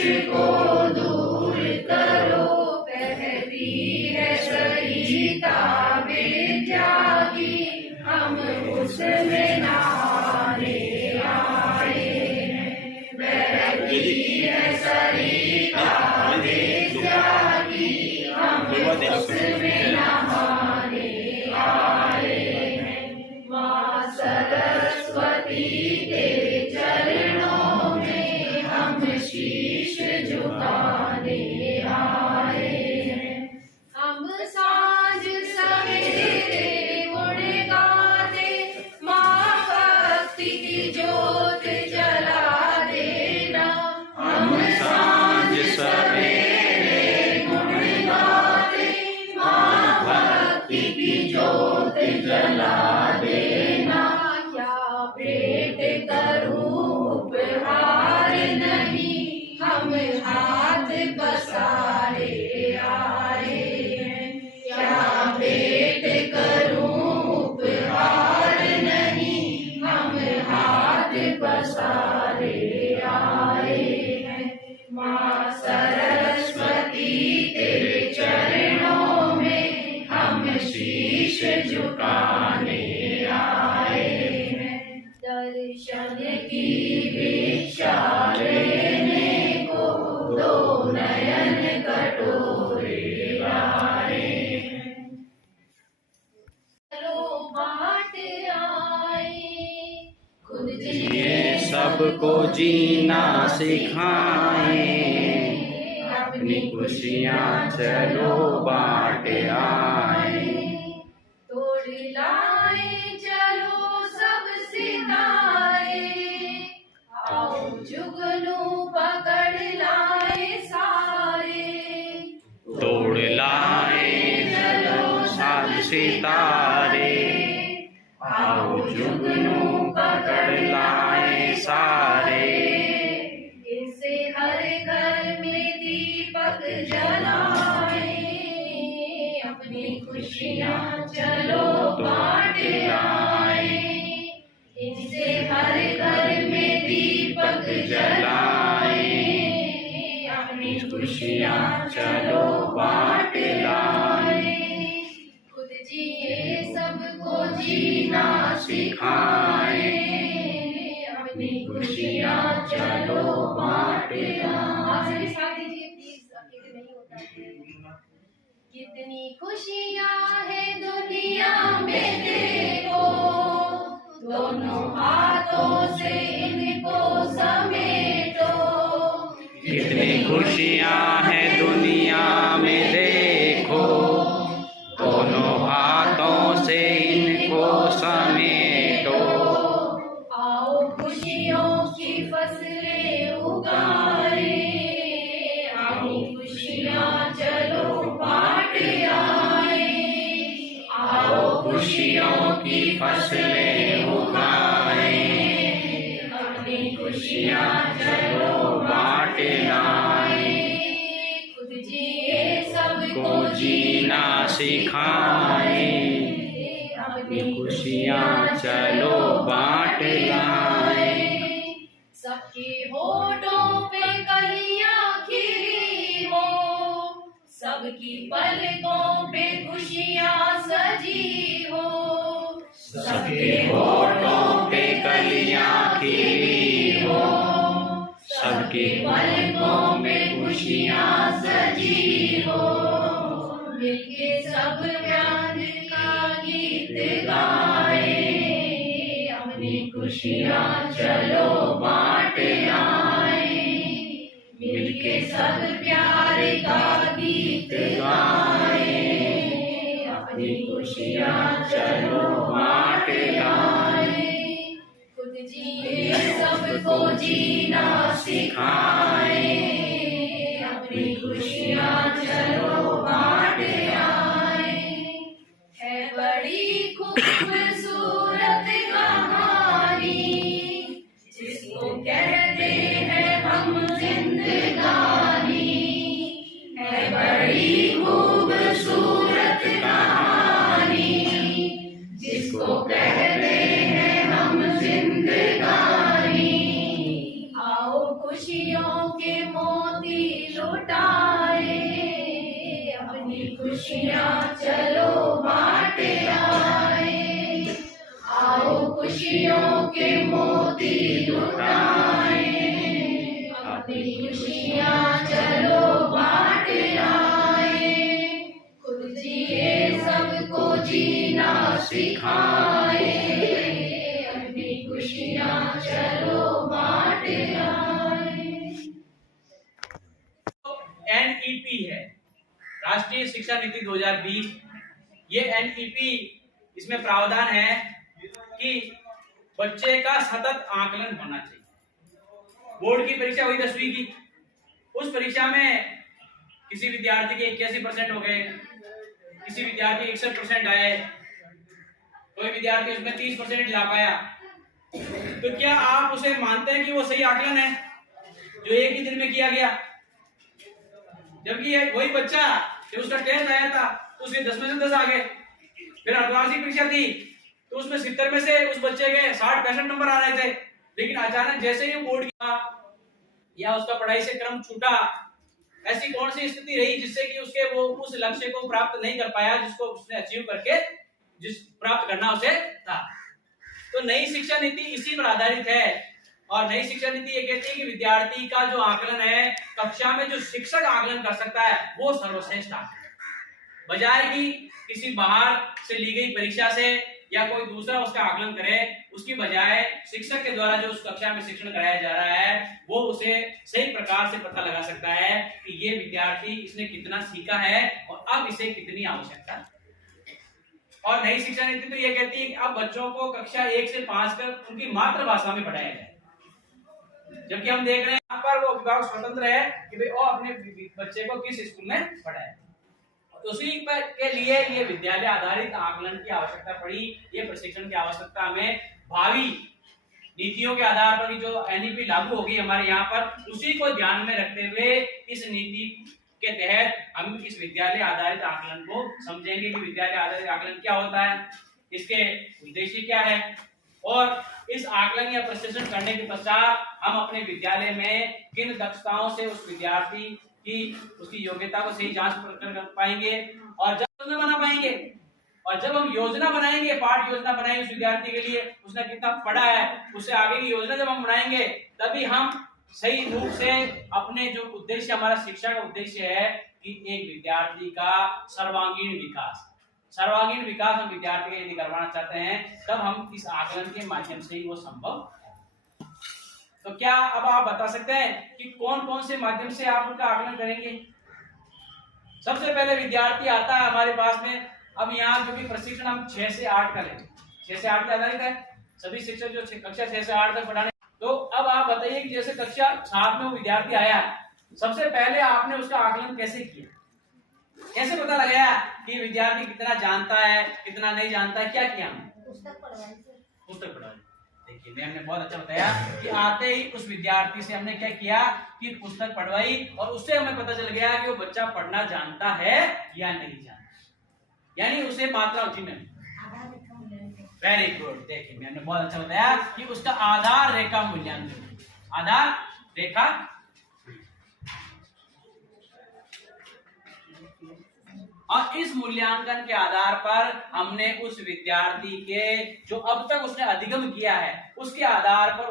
को दूर करो, बहती है सरिता विद्या की, हम उसमें नहाने आए हैं। बहती है सरिता विद्या की, हम उसमें नहाने आए हैं। माँ सरस्वती तेरे चरणों में हम शीश झुकाने आए हैं। हम सांझ सवेरे गुण गाते, माँ भक्ति की ज्योत जला देना। हम सांझ सवेरे गुण गाते, माँ भक्ति की ज्योत जला देना। क्या भेंट करूं उपहार नहीं, हम हाथ पसारे आए हैं। क्या भेंट करूं उपहार नहीं, हम हाथ पसारे आए हैं। माँ सरस्वती तेरे चरणों में हम शीश झुकाने आए हैं। दर्शन की भिक्षा लेने को दो नयन कटोरे आए हैं। चलो बाँट आए, खुद जिए सबको जीना सिखाएं, अपनी खुशियाँ चलो बाँट आए। तोड़ लाए चलो सब सितारे, आओ जुगनू पकड़ लाए सारे। तोड़ लाए चलो सब सितारे, आओ जुगनू पकड़ लाए सारे। इनसे हर घर में दीपक जलाए, अपनी खुशियाँ चलो बाँट आए। इनसे हर घर में दीपक जलाए, अपनी खुशियाँ चलो बाँट लाए। खुद जिए सबको जीना सिखाए, अपनी खुशियाँ चलो बाँट लाए। कितनी खुशियाँ है दुनिया में देखो, दोनों हाथों से इनको समेटो। कितनी खुशियाँ हैं दुनिया में देखो, दोनों हाथों से इनको समेटो। आओ खुशियों की फसलें उगाए, अपनी खुशियाँ चलो बाँट आए। आओ खुशियों की फसलें उगाए, अपनी खुशियाँ चलो बाँट लाए। खुद जिए सबको जीना सिखाए, अपनी खुशियाँ चलो बाँट लाए। सबके होठों पे कलियां खिली हो, सबकी पलकों पे खुशियाँ सजी हो। सबके होठों पे कलियां खिली हो, सबके पलकों पे खुशियाँ सजी हो। मिलके सब ज्ञान का गीत गाए, अपनी खुशियाँ चलो बाँट आए। मिलके सब प्यार का गीत गाए, अपनी खुशियाँ चलो बाँट आए। खुद जिए सबको जीना सिखाए, अपनी खुशियाँ चलो बाँट आए। है बड़ी खूबसूरत कहानी, जिसको कहते हैं हम जिंदगानी। है बड़ी खूबसूरत कहानी, जिसको कहते हैं हम जिंदगानी। आओ खुशियों के मोती लुटाए, अपनी खुशियाँ चलो बांट लाए, आओ खुशियों के मोती लुटाए, अपनी खुशियाँ चलो बांट लाए, खुद जिए सबको जीना सिखाए, अपनी खुशियाँ चलो बांट लाए। एनईपी है, राष्ट्रीय शिक्षा नीति 2020। ये एनईपी, इसमें प्रावधान है कि बच्चे का सतत आकलन होना चाहिए। बोर्ड की परीक्षा हुई 10वीं की, उस परीक्षा में किसी विद्यार्थी के 81% हो गए, किसी विद्यार्थी 61% आए, कोई विद्यार्थी उसमें 30% ला पाया। तो क्या आप उसे मानते हैं कि वो सही आकलन है जो एक ही दिन में किया गया? जबकि वही बच्चा जब उसका टेस्ट आया था तो उसके 10 में से 10 आ गए। फिर अर्धवार्षिक परीक्षा थी तो उसमें 70 में से उस बच्चे के 60-65 नंबर आ रहे थे, लेकिन अचानक जैसे ही बोर्ड किया या उसका पढ़ाई से क्रम छूटा, ऐसी कौन सी स्थिति रही जिससे कि उसके वो उस लक्ष्य को प्राप्त नहीं कर पाया जिसको उसने अचीव करके जिस प्राप्त करना उसे था। तो नई शिक्षा नीति इसी पर आधारित है, और नई शिक्षा नीति ये कहती है कि विद्यार्थी का जो आकलन है, कक्षा में जो शिक्षक आकलन कर सकता है वो सर्वश्रेष्ठ आकलन, बजाय कि किसी बाहर से ली गई परीक्षा से या कोई दूसरा उसका आकलन करे, उसकी बजाय शिक्षक के द्वारा जो उस कक्षा में शिक्षण कराया जा रहा है वो उसे सही प्रकार से पता लगा सकता है कि ये विद्यार्थी इसने कितना सीखा है और अब इसे कितनी आवश्यकता है। और नई शिक्षा नीति तो ये कहती है कि अब बच्चों को कक्षा 1 से 5 तक उनकी मातृभाषा में पढ़ाया जाए, जबकि हम देख रहे हैं यहाँ पर वो अभिभावक स्वतंत्र है कि भाई वो अपने बच्चे को किस स्कूल में पढ़ाए। उसी के लिए ये विद्यालय आधारित आकलन की आवश्यकता पड़ी, ये प्रशिक्षण की आवश्यकता हमें भावी नीतियों के आधार पर जो एनईपी लागू होगी हमारे यहाँ पर, उसी को ध्यान में रखते हुए इस नीति के तहत हम इस विद्यालय आधारित आकलन को समझेंगे कि विद्यालय आधारित आकलन क्या होता है, इसके उद्देश्य क्या है, और इस आकलन या प्रशिक्षण करने के पश्चात हम अपने विद्यालय में किन दक्षताओं से उस विद्यार्थी की उसकी योग्यता को सही जांच कर पाएंगे, और जब योजना बना पाएंगे, और जब हम योजना बनाएंगे, पाठ योजना बनाएंगे उस विद्यार्थी के लिए, उसने कितना पढ़ा है, उससे आगे की योजना जब हम बनाएंगे, तभी हम सही रूप से अपने जो उद्देश्य, हमारा शिक्षा का उद्देश्य है कि एक विद्यार्थी का सर्वांगीण विकास हम विद्यार्थी के यदि करवाना चाहते हैं, तब हम इस आकलन के माध्यम से ही वो संभव। तो क्या अब आप बता सकते हैं कि कौन कौन से माध्यम से आप उनका आकलन करेंगे? सबसे पहले विद्यार्थी आता है हमारे पास में। अब यहाँ जो भी प्रशिक्षण हम 6 से 8 का लेंगे, 6 से 8 पे आधारित है, सभी शिक्षक जो कक्षा 6 से 8 तक पढ़ाने। तो अब आप बताइए कि जैसे कक्षा 7 में वो विद्यार्थी आया, सबसे पहले आपने उसका आकलन कैसे किया? कैसे पता लगाया कि विद्यार्थी कितना जानता है, कितना नहीं जानता है? क्या किया? पुस्तक पढ़ाई। देखिए मैम ने बहुत अच्छा बताया कि आते ही उस विद्यार्थी से हमने क्या किया कि पुस्तक पढ़वाई, और उससे हमें पता चल गया कि वो बच्चा पढ़ना जानता है या नहीं जानता, यानी उसे मात्रा चिन्ह। Very good. देखिए मैम ने बहुत अच्छा बताया कि उसका आधार रेखा मूल्यांकन, आधार रेखा, और इस मूल्यांकन के आधार पर हमने उस विद्यार्थी के जो अब तक उसने अधिगम किया है उसके आधार पर